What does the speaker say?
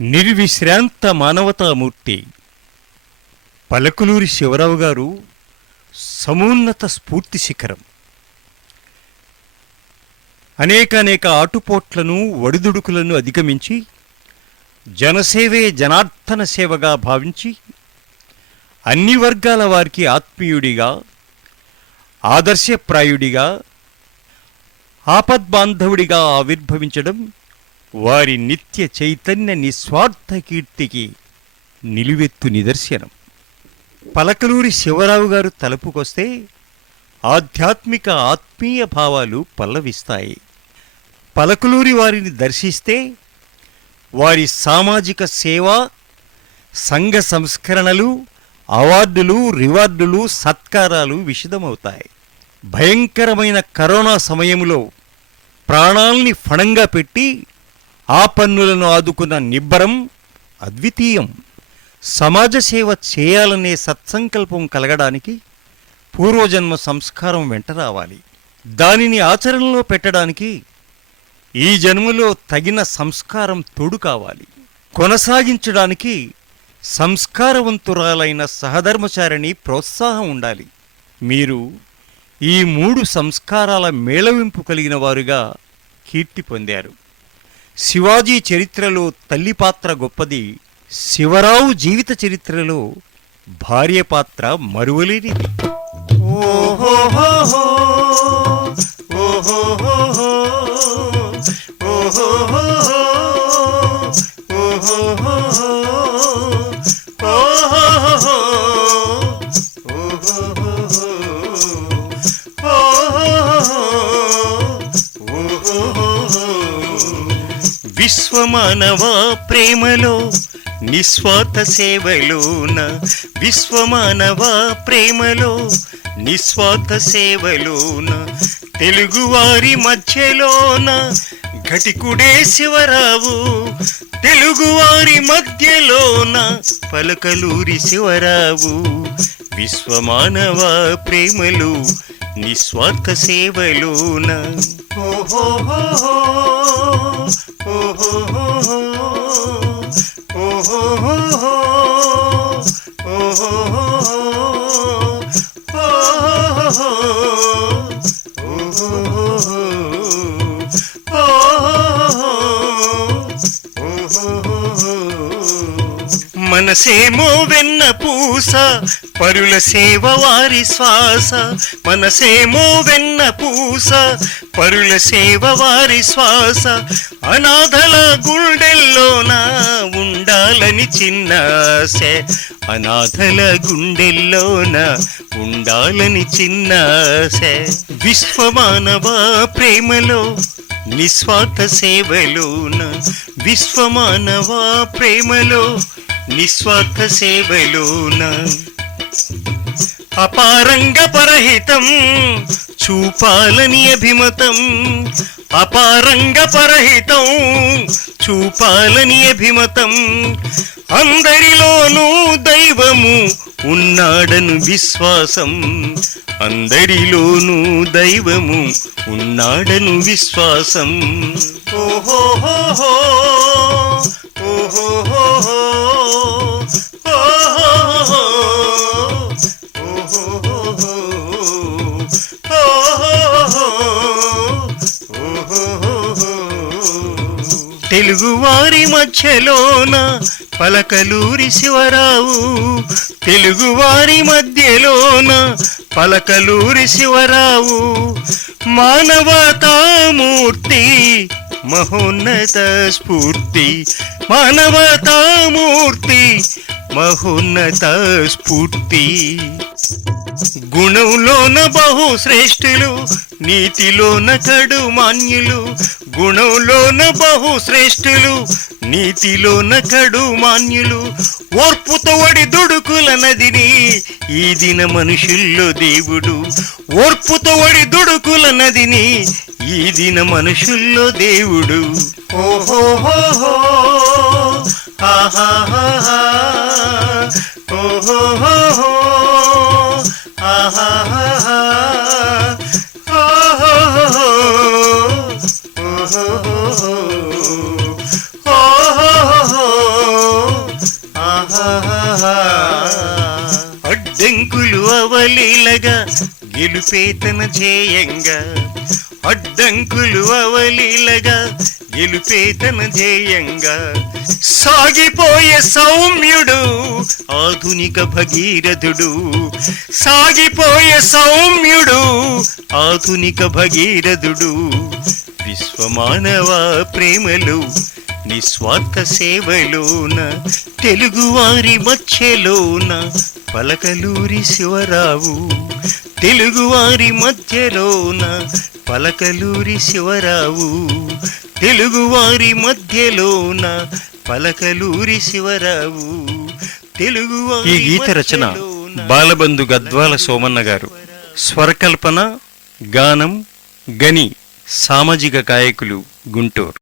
నిర్విశ్రాంత మానవతామూర్తి పలకులూరి శివరావు గారు సమూన్నత స్ఫూర్తి శిఖరం. అనేక ఆటుపోట్లను ఒడిదుడుకులను అధిగమించి జనసేవే జనార్దన సేవగా భావించి అన్ని వర్గాల వారికి ఆత్మీయుడిగా, ఆదర్శప్రాయుడిగా, ఆపద్బాంధవుడిగా ఆవిర్భవించడం వారి నిత్య చైతన్య నిస్వార్థ కీర్తికి నిలువెత్తు నిదర్శనం. పలకలూరి శివరావు గారు తలుపుకొస్తే ఆధ్యాత్మిక ఆత్మీయ భావాలు పల్లవిస్తాయి. పలకలూరి వారిని దర్శిస్తే వారి సామాజిక సేవ, సంఘ సంస్కరణలు, అవార్డులు, రివార్డులు, సత్కారాలు విశదమవుతాయి. భయంకరమైన కరోనా సమయంలో ప్రాణాల్ని ఫణంగా పెట్టి ఆపన్నులను ఆదుకున్న నిబ్బరం అద్వితీయం. సమాజ సేవ చేయాలనే సత్సంకల్పం కలగడానికి పూర్వజన్మ సంస్కారం వెంట రావాలి. దానిని ఆచరణలో పెట్టడానికి ఈ జన్మలో తగిన సంస్కారం తోడు కావాలి. కొనసాగించడానికి సంస్కారవంతురాలైన సహధర్మచారిణి ప్రోత్సాహం ఉండాలి. మీరు ఈ 3 సంస్కారాల మేళవింపు కలిగిన వారుగా కీర్తి పొందారు. శివాజీ చరిత్రలో తల్లి పాత్ర గొప్పది. శివరావు జీవిత చరిత్రలో భార్య పాత్ర మరువలేనిది. విశ్వమానవ ప్రేమలో నిస్వార్థ సేవలోన, విశ్వమానవ ప్రేమలో నిస్వార్థ సేవలోన, తెలుగువారి మధ్యలోన ఘటికుడే శివరావు, తెలుగువారి మధ్యలోన పలకలూరి శివరావు. విశ్వమానవ ప్రేమలో నిస్వార్థ సేవలోన. మనసేమో వెన్న పూస, పరుల సేవ వారి శ్వాస. మనసేమో వెన్న పూస, పరుల సేవ వారి శ్వాస. అనాథల గుండెల్లోన ఉండాలని చిన్న ఆశ, అనాథల గుండెల్లోన ఉండాలని చిన్న ఆశ. విశ్వమానవ ప్రేమలో నిస్వార్థ సేవలోన, విశ్వమానవ ప్రేమలో నిస్వార్థ సేవలోన. అపారంగ పరహితం చూపాలని అభిమతం, అపారంగ పరహితం చూపాలని అభిమతం. అందరిలోనూ దైవము ఉన్నాడను విశ్వాసం, అందరిలోనూ దైవము ఉన్నాడను విశ్వాసం. ఓహోహోహో ఓహోహోహో తెలుగువారి మధ్యలోన పలకలూరి శివరావు, తెలుగువారి మధ్యలోన పలకలూరి శివరావు. మానవతామూర్తి మహోన్నత స్ఫూర్తి, మానవతామూర్తి మహోన్నత స్ఫూర్తి. గుణంలోన బహుశ్రేష్ఠులు, నీతిలోన కడు మాన్యులు. గుణంలోన బహుశ్రేష్ఠులు, నీతిలోన కడు మాన్యులు. ఓర్పుతో వడి దుడుకుల నదిని ఈ దిన మనుషుల్లో దేవుడు, ఓర్పుతో వడి దుడుకుల నదిని ఈ దిన మనుషుల్లో దేవుడు. ఓహోహోహో ఆహాహా ఓహోహోహో ఆహాహా ఓహోహో ఓహోహో ఓహోహో అవలీలగా గెలుపేతన జేయంగా, అడ్డంకులు అవలీలగా గెలుపేతన జేయంగా, సాగిపోయే సౌమ్యుడు ఆధునిక భగీరథుడు, సాగిపోయే సౌమ్యుడు ఆధునిక భగీరథుడు. విశ్వమానవ ప్రేమలో నిస్వార్థ సేవలోన, తెలుగువారి మధ్యలోన పలకలూరి శివరావు, తెలుగువారి మధ్యలోన పలకలూరి శివరావు, తెలుగువారి మధ్యలోన పలకలూరి శివరావు, తెలుగువారి. ఈ గీత రచన బాలబంధు గద్వాల సోమన్న గారు. స్వరకల్పన, గానం గని సామాజిక గాయకులు, గుంటూరు.